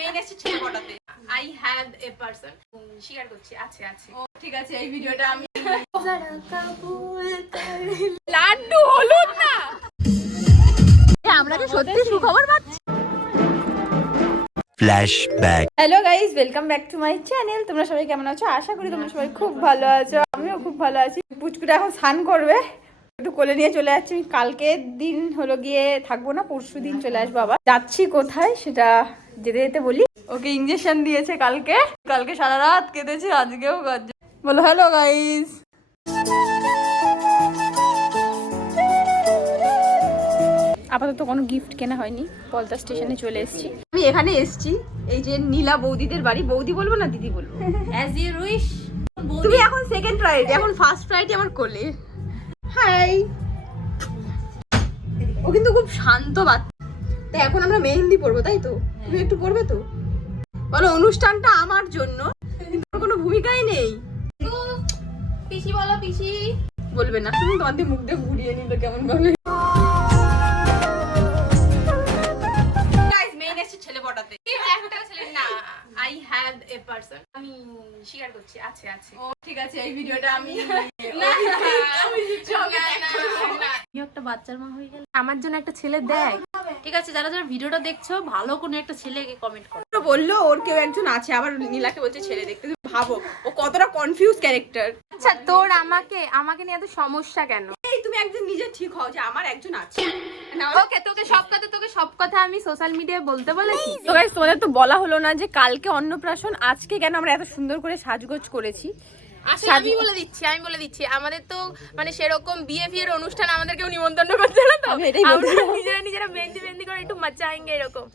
Main এসে ছেলে পটাতে আই হ্যাভ এ পারসন স্বীকার করছি। আছে আছে। ও ঠিক আছে এই ভিডিওটা আমি লাড্ডু হলুদ না! আমরা কি সত্যি সুখবর পাচ্ছি? Flashback. Hello guys welcome back to my channel তোমরা সবাই কেমন আছো? আশা করি তোমরা সবাই খুব ভালো আছো। আমিও খুব ভালো আছি। পুচকুটা এখন স্নান করবে। একটু কোলে নিয়ে চলে যাচ্ছি। আমি কালকে দিন হলো গিয়ে থাকব না পরশু দিন চলে আসব আবার। যাচ্ছি কোথায় সেটা যেতে যেতে বলি। ওকে ইঞ্জেকশন দিয়েছে কালকে। কালকে সারা রাত কেঁদেছে আজকেও বলো হ্যালো গাইস আপাতত কোনো গিফট কেনা হয়নি। পলতা স্টেশনে চলে এসেছি। আমি এখানে এসেছি। এই যে নীলা বৌদিদের বাড়ি। বৌদি বলব না দিদি বলব? অ্যাজ ইউ উইশ তুমি এখন সেকেন্ড প্রায়োরিটি এখন ফার্স্ট প্রায়োরিটি আমার কোলে। হাই ও কিন্তু খুব শান্ত বাচ্চা। তাই এখন আমরা মেহেন্দি পরবো তাই তো? তুমি একটু পরবে তো? বলো অনুষ্ঠানটা আমার জন্য কিন্তু কোনো ভূমিকাই নেই। পিসি বলো পিসি। বলবে না তুমি তোমাদের মুখ দিয়ে ঘুরিয়ে নিল কেমন ভাবে আই হ্যাভ এ পারসন আমি স্বীকার করছি আছে আছে। ও ঠিক আছে এই ভিডিওটা আমি একটা বাচ্চার মা হয়ে গেল। আমার জন্য একটা ছেলে দেখ। ঠিক আছে যারা যারা ভিডিওটা দেখছ ভালো কোনো একটা ছেলেকে কমেন্ট করো। বলল ওর কেউ একজন আছে। আবার নীলাকে বলছে ছেলে দেখতে তুমি ভাবো। ও কতটা কনফিউজ ক্যারেক্টার আচ্ছা তোর আমাকে আমাকে নিয়ে এত সমস্যা কেন? এই তুমি একদিন নিজে ঠিক হও যে আমার একজন আছে। না ওকে তোকে সব কথা তোকে সব কথা আমি সোশ্যাল মিডিয়ায় বলতে বলেছি। তো গাইস তোমাদের তো বলা হলো না যে কালকে অন্নপ্রাশন আজকে কেন আমরা এত সুন্দর করে সাজগোজ করেছি। আসলে আমি বলে দিচ্ছি আমি বলে দিচ্ছি আমাদের তো মানে সেরকম বিয়ে ফিয়ের অনুষ্ঠান আমাদের কেউ নিমন্ত্রণ করছে না তো? আমরা নিজেরা নিজেরা বেন্দি করে একটু মজা আएंगे এরকম।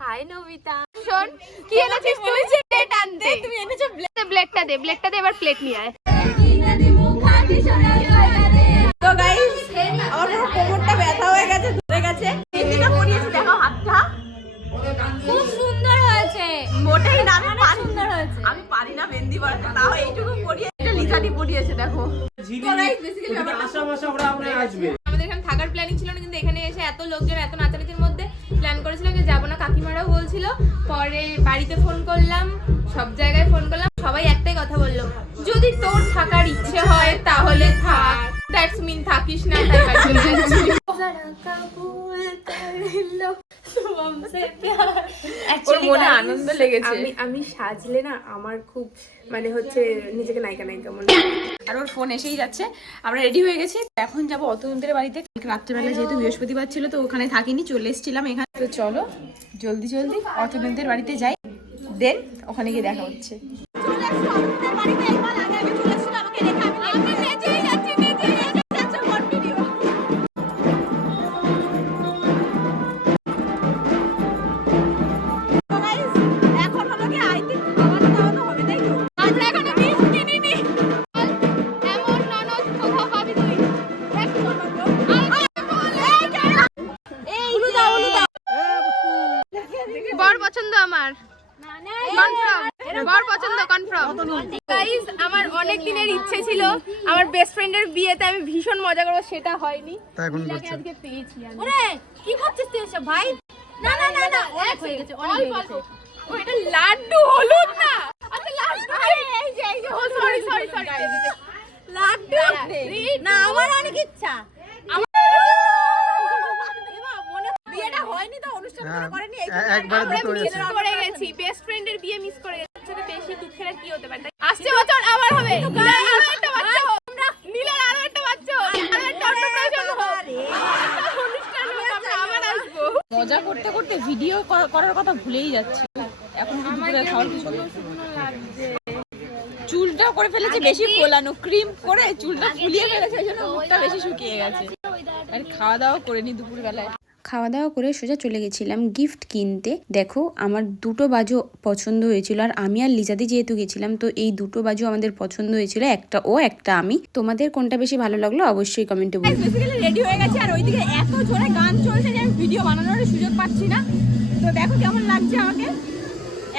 হাই নবিতা শোন কি এনেছিস তুই? প্লেট আনতে তুমি এনেছো ব্লেডটা দে এবার প্লেট নিয়ে আয়। প্ল্যান করেছিলাম যে যাব না, কাকিমারাও বলছিল। পরে বাড়িতে ফোন করলাম, সব জায়গায় ফোন করলাম, সবাই একটাই কথা বলল, যদি তোর থাকার ইচ্ছে হয় তাহলে থাক দ্যাটস মিন থাকিস না, তাই মনে আনন্দ লেগেছে। আমি আমি সাজলে না আমার খুব মানে হচ্ছে নিজেকে নায়িকা নায়িকা মনে হয়। আর ওর ফোন এসেই যাচ্ছে। আমরা রেডি হয়ে গেছি। এখন যাব অতন্ত্রের বাড়িতে। রাত্রেবেলা যেহেতু বৃহস্পতিবার ছিল তো ওখানে থাকিনি চলে এসেছিলাম এখানে। তো চলো জলদি জলদি অতন্ত্রের বাড়িতে যাই। দেন ওখানে গিয়ে দেখা হচ্ছে। মজা করব সেটা হয়নি। নীলাকে আজকে পেয়েছি ওরে কি করছিস তুই এসব ভাই? না না না না অনেক হয়ে গেছে অনেক হয়ে গেছে। ও এটা লাড্ডু হলুদ না? আচ্ছা লাড্ডু এই যে এই যে ও সরি সরি সরি লাড্ডু? না আমার অনেক ইচ্ছা। বিয়েটা হয়নি তো অনুষ্ঠান করেনি এই একবার মিস করে গেছি। বেস্ট ফ্রেন্ডের বিয়ে মিস করে গেছি। বেশি দুঃখের কি হতে পারে? আসছে বছর আবার হবে নীলার আরও একটা বাচ্চা হোক নীলার আরও একটা বাচ্চা হোক আরও একটা অন্নপ্রাশন হোক অনুষ্ঠান হোক আমরা আবার আসব মজা করতে করতে ভিডিও করার কথা ভুলেই যাচ্ছি। এখন কি দুপুরে খাওয়ার চুলটা করে ফেলেছে বেশি ফোলানো ক্রিম করে চুলটা ফুলিয়ে ফেলেছে ওই জন্য মুখটা বেশি শুকিয়ে গেছে। আর খাওয়া দাওয়া করে নি দুপুর বেলায় খাওয়া দাওয়া করে সোজা চলে গেছিলাম গিফট কিনতে। দেখো, আমার দুটো বাজু পছন্দ হয়েছিল আর আমি আর লিজাদি যেহেতু গেছিলাম, তো এই দুটো বাজু আমাদের পছন্দ হয়েছিল, একটা ও, একটা আমি। তোমাদের কোনটা বেশি ভালো লাগল অবশ্যই কমেন্টে বলবে রেডি হয়ে গেছে আর ওইদিকে এত জোরে গান চলছে যে আমি ভিডিও বানানোর সুযোগ পাচ্ছি না। তো দেখো কেমন লাগছে আমাকে।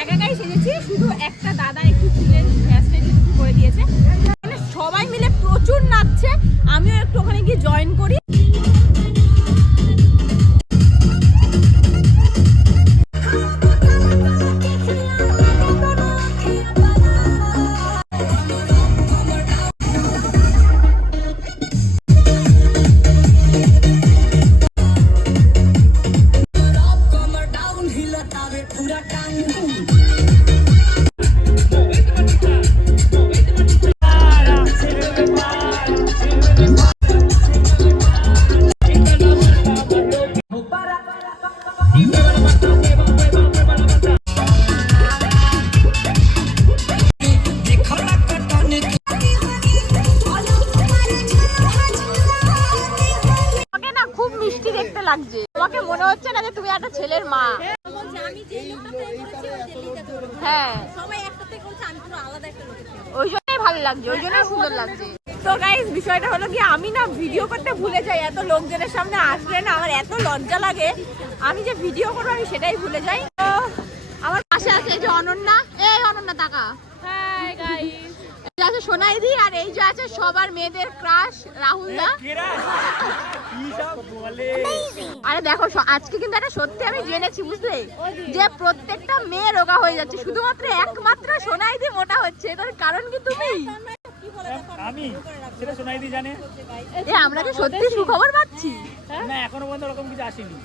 একা একাই সেজেছি, শুধু একটা দাদা একটু একটু করে দিয়েছে। মানে সবাই মিলে প্রচুর নাচছে, আমিও একটু ওখানে গিয়ে জয়েন করি। মনে হচ্ছে না যে তুমি একটা ছেলের মা। হ্যাঁ। ওই জন্যই ভালো লাগছে ওই জন্যই সুন্দর লাগছে। তো গাইস বিষয়টা হলো কি আমি না ভিডিও করতে ভুলে যাই এত লোকজনের সামনে আসলে না আমার এত লজ্জা লাগে। আমি যে ভিডিও করব আমি সেটাই ভুলে যাই। তো আমার পাশে আছে এই যে অনন্যা। এই অনন্যা টাকা হাই গাইস আছে সোনাইদি আর এই যে আছে সবার মেয়েদের ক্রাশ রাহুল দা আরে দেখো আজকে কিন্তু একটা সত্যি আমি জেনেছি বুঝলে? যে প্রত্যেকটা মেয়ে রোগা হয়ে যাচ্ছে শুধুমাত্র একমাত্র সোনাইদি মোটা হচ্ছে এটার কারণ কি তুমি? আমি? সেটা শোনাই দি জানে। এ আমরা কি সত্যি সুখবর পাচ্ছি? না এখনও পর্যন্ত ওরকম কিছু আসেনি।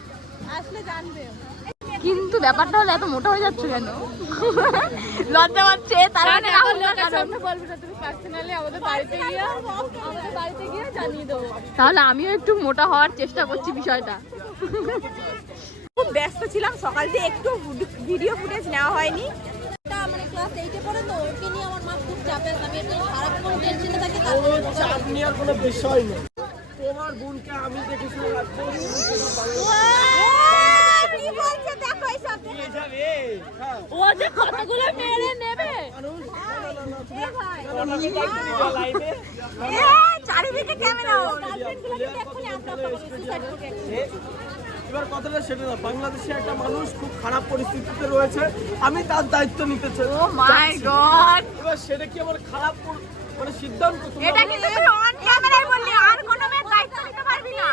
কিন্তু ব্যাপারটা হলো এত মোটা হয়ে যাচ্ছে কেন? লজ্জা পাচ্ছে তার মানে তাহলে আমিও একটু মোটা হওয়ার চেষ্টা করছি বিষয়টা। খুব ব্যস্ত ছিলাম সকাল দিয়ে একটু ভিডিও ফুটেজ নেওয়া হয়নি। মানে ক্লাস এইটে পড়ে তো ওকে নিয়ে আমার মা খুব চাপে আমি একটু সারাক্ষণ টেনশনে থাকি তারপরে চাপ নেওয়ার কোনো বিষয় নেই। তোমার বোনকে আমি দেখেছি বলছে দেখো এইসব যাবে? ও যে কতগুলো মেরে নেবে? চারিদিকে ক্যামেরা এবার কথাটা সেটা না বাংলাদেশে একটা মানুষ খুব খারাপ পরিস্থিতিতে রয়েছে আমি তার দায়িত্ব নিতে চাই। ও মাই গড এবার সেটা কি আমার খারাপ মানে সিদ্ধান্ত এটা কিন্তু অন ক্যামেরায় বললি আর কোনো মেয়ের দায়িত্ব নিতে পারবি না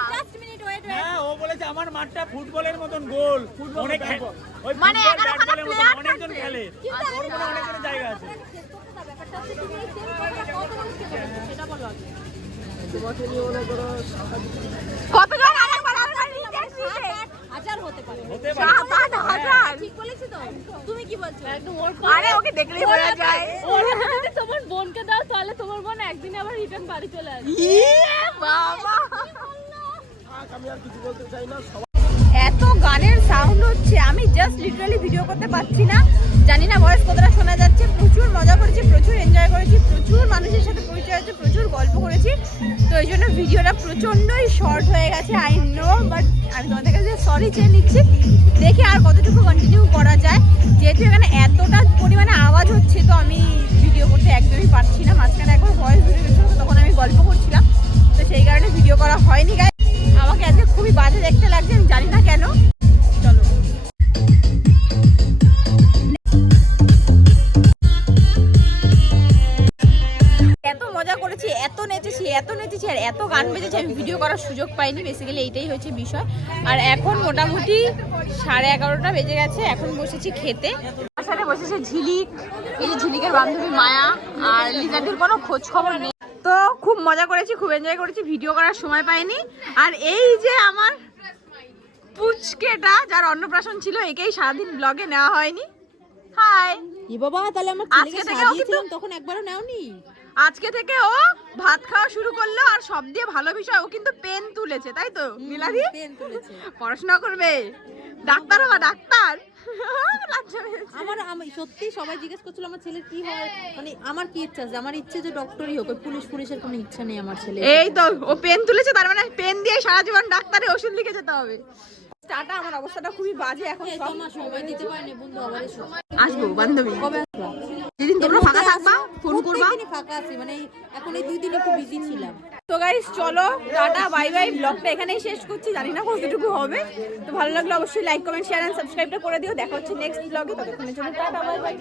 হ্যাঁ ও বলেছে আমার মাঠটা ফুটবলের মতন গোল। অনেক মানে ফুটবল, 11 খানা ব্যাট বলের মতন player অনেকজন খেলে। ওর জায়গা আছে। তোমাকে নিয়ে করো কতজন আরেকবার আরেকবার হাজার হতে পারে। হতে পারে। সাত আট হাজার ঠিক বলেছি তো। তুমি কি বলছো? একদম ওর আরে ওকে দেখলেই বোঝা যায়। তোমার বোনকে দাও তাহলে তোমার বোন একদিনে আবার রিটার্ন বাড়ি চলে আসবে। ইয়ে বাবা থাক, আমি আর কিছু বলতে চাই না সবাই এত গানের সাউন্ড হচ্ছে, আমি জাস্ট লিটারালি ভিডিও করতে পারছি না। জানি না ভয়েস কতটা শোনা যাচ্ছে, প্রচুর মজা করেছি, প্রচুর এনজয় করেছি, প্রচুর মানুষের সাথে পরিচয় হয়েছে, প্রচুর গল্প করেছি। তো এই জন্য ভিডিওটা প্রচণ্ডই শর্ট হয়ে গেছে আই নো বাট আমি তোমাদের কাছে সরি চেয়ে নিচ্ছি। দেখি আর কতটুকু কন্টিনিউ করা যায়, যেহেতু এখানে এত নেচেছি এত নেচেছি আর এত গান বেজেছি আমি ভিডিও করার সুযোগ পাইনি বেসিক্যালি এইটাই হচ্ছে বিষয়। আর এখন মোটামুটি সাড়ে এগারোটা বেজে গেছে এখন বসেছি খেতে। আমার সাথে বসেছে ঝিলিক এই যে ঝিলিকের বান্ধবী মায়া আর লিজাদির কোনো খোঁজ খবর নেই। তো খুব মজা করেছি খুব এনজয় করেছি ভিডিও করার সময় পাইনি। আর এই যে আমার পুচকেটা যার অন্নপ্রাশন ছিল একেই সারাদিন ব্লগে নেওয়া হয়নি। হাই বাবা তাহলে আমার আজকে তখন একবারও নাওনি। আজকে থেকে ও ভাত খাওয়া শুরু করল আর সব দিয়ে ভালো বিষয় ও কিন্তু পেন তুলেছে তাই তো? মিলাদি পেন তুলেছে। পড়াশোনা করবে। ডাক্তার হবা ডাক্তার। আমার আমি সত্যি সবাই জিজ্ঞেস করছিল আমার ছেলের কি হয়? মানে আমার কি ইচ্ছা আছে? আমার ইচ্ছে যে ডক্টরই হোক পুলিশ পুলিশের কোনো ইচ্ছা নেই আমার ছেলে এই তো ও পেন তুলেছে তার মানে পেন দিয়ে সারা জীবন ডাক্তারে ওষুধ লিখে যেতে হবে। টাটা আমার অবস্থাটা খুবই বাজে এখন সব। সময় দিতে পারিনি বন্ধু আবার আসব বান্ধবী। কবে আসবা? যেদিন তোমরা ফাঁকা থাকবা করবা? ফাঁকা আছি মানে এখন এই দুই দিন একটু বিজি ছিলাম। তো গাইস চলো টাটা বাই বাই ব্লগটা এখানেই শেষ করছি। জানি না কতটুকু হবে। তো ভালো লাগলে অবশ্যই লাইক কমেন্ট শেয়ার অ্যান্ড সাবস্ক্রাইবটা করে দিও। দেখা হচ্ছে নেক্সট ব্লগে ততক্ষণের জন্য টাটা বাই বাই